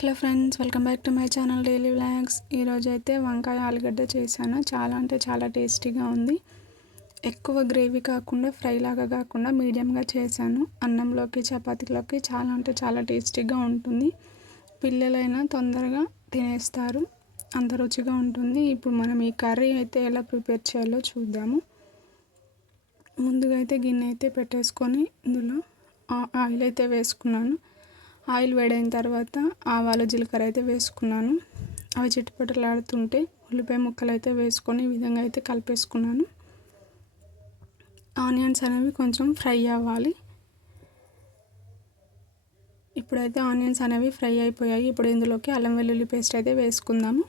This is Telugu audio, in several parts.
Hello friends welcome back to my channel daily vlogs. ఈరోజు అయితే వంకాయ ఆలుగడ్డ చేశాను. చాలా అంటే చాలా టేస్టీగా ఉంది. ఎక్కువ గ్రేవీ కాకుండా ఫ్రై లాగా కాకుండా మీడియంగా చేశాను. అన్నంలోకి చపాతీలోకి చాలా అంటే చాలా టేస్టీగా ఉంటుంది. పిల్లలైనా తొందరగా తినేస్తారు. అంత రుచిగా ఉంటుంది. ఇప్పుడు మనం ఈ కర్రీ అయితే ఎలా ప్రిపేర్ చేయాలో చూద్దాము. ముందుగా అయితే గిన్నె అయితే పెట్టేసుకొని ఇందులో ఆయిల్ అయితే వేసుకున్నాను. ఆయిల్ వేడైన తర్వాత ఆవాలు జీలకర్ర అయితే వేసుకున్నాను. అవి చిట్టుపట్టలాడుతుంటే ఉల్లిపాయ ముక్కలు అయితే వేసుకొని ఈ విధంగా అయితే కలిపేసుకున్నాను. ఆనియన్స్ అనేవి కొంచెం ఫ్రై అవ్వాలి. ఇప్పుడైతే ఆనియన్స్ అనేవి ఫ్రై అయిపోయాయి. ఇప్పుడు ఇందులోకి అల్లం వెల్లుల్లి పేస్ట్ అయితే వేసుకుందాము.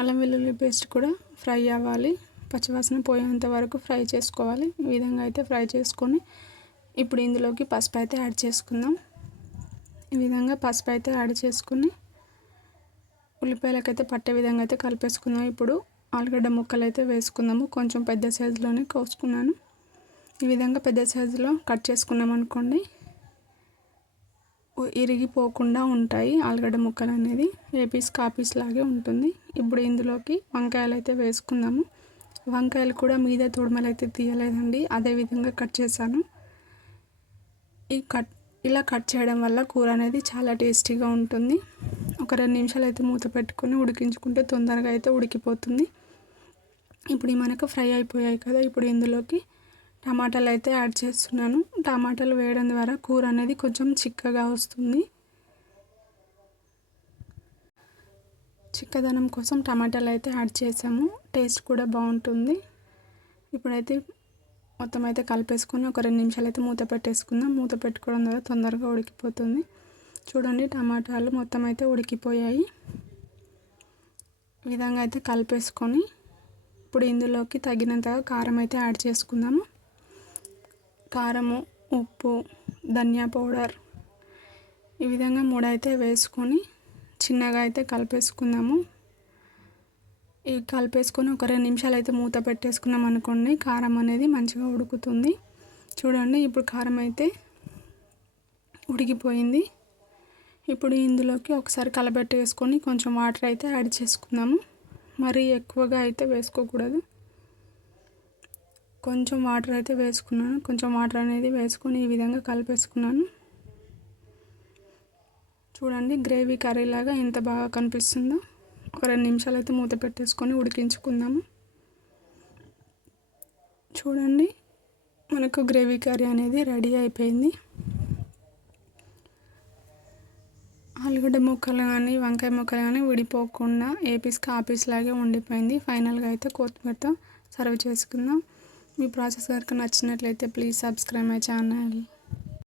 అల్లం వెల్లుల్లి పేస్ట్ కూడా ఫ్రై అవ్వాలి. పచ్చివాసన పోయేంత వరకు ఫ్రై చేసుకోవాలి. ఈ విధంగా అయితే ఫ్రై చేసుకొని ఇప్పుడు ఇందులోకి పసుపు అయితే యాడ్ చేసుకుందాం. ఈ విధంగా పసుపు అయితే యాడ్ చేసుకుని ఉల్లిపాయలకైతే పట్టే విధంగా అయితే కలిపేసుకుందాం. ఇప్పుడు ఆలుగడ్డ ముక్కలు అయితే వేసుకున్నాము కొంచెం పెద్ద సైజులోనే కోసుకున్నాను. ఈ విధంగా పెద్ద సైజులో కట్ చేసుకున్నాం అనుకోండి. ఇరిగిపోకుండా ఉంటాయి ఆలుగడ్డ ముక్కలు అనేది. ఏ పీస్ కాపీస్ లాగే ఉంటుంది. ఇప్పుడు ఇందులోకి వంకాయలు అయితే వేసుకుందాము. వంకాయలు కూడా మీద తోడుమలు అయితే తీయలేదండి. అదే విధంగా కట్ చేశాను. ఈ కట్ ఇలా కట్ చేయడం వల్ల కూర అనేది చాలా టేస్టీగా ఉంటుంది. ఒక రెండు నిమిషాలు అయితే మూత పెట్టుకొని ఉడికించుకుంటే తొందరగా అయితే ఉడికిపోతుంది. ఇప్పుడు మనకు ఫ్రై అయిపోయాయి కదా ఇప్పుడు ఇందులోకి టమాటాలు అయితే యాడ్ చేస్తున్నాను. టమాటాలు వేయడం ద్వారా కూర అనేది కొంచెం చిక్కగా వస్తుంది. చిక్కదనం కోసం టమాటాలు అయితే యాడ్ చేసాము. టేస్ట్ కూడా బాగుంటుంది. ఇప్పుడైతే మొత్తం అయితే కలిపేసుకొని ఒక రెండు నిమిషాలు అయితే మూత పెట్టేసుకుందాం. మూత పెట్టుకోవడం ద్వారా తొందరగా ఉడికిపోతుంది. చూడండి టమాటాలు మొత్తం అయితే ఉడికిపోయాయి. విధంగా అయితే కలిపేసుకొని ఇప్పుడు ఇందులోకి తగినంతగా కారం అయితే యాడ్ చేసుకుందాము. కారము ఉప్పు ధనియా పౌడర్ ఈ విధంగా మూడైతే వేసుకొని చిన్నగా అయితే కలిపేసుకుందాము. కలిపేసుకొని ఒక రెండు నిమిషాలు అయితే మూత పెట్టేసుకున్నాం అనుకోండి కారం అనేది మంచిగా ఉడుకుతుంది. చూడండి ఇప్పుడు కారం అయితే ఉడికిపోయింది. ఇప్పుడు ఇందులోకి ఒకసారి కలబెట్టేసుకొని కొంచెం వాటర్ అయితే యాడ్ చేసుకుందాము. మరీ ఎక్కువగా అయితే వేసుకోకూడదు. కొంచెం వాటర్ అయితే వేసుకున్నాను. కొంచెం వాటర్ అనేది వేసుకొని ఈ విధంగా కలిపేసుకున్నాను. చూడండి గ్రేవీ కర్రీ లాగా ఎంత బాగా కనిపిస్తుందో. ఒక రెండు నిమిషాలు అయితే మూత పెట్టేసుకొని ఉడికించుకుందాము. చూడండి మనకు గ్రేవీ కర్రీ అనేది రెడీ అయిపోయింది. ఆలుగడ్డ ముక్కలు కానీ వంకాయ ముక్కలు కానీ విడిపోకుండా ఏ పీస్కి ఆ పీస్ లాగే ఉండిపోయింది. ఫైనల్గా అయితే కొత్తిమీరతో సర్వ్ చేసుకుందాం. మీ ప్రాసెస్ కనుక నచ్చినట్లయితే ప్లీజ్ సబ్స్క్రైబ్ మై ఛానల్.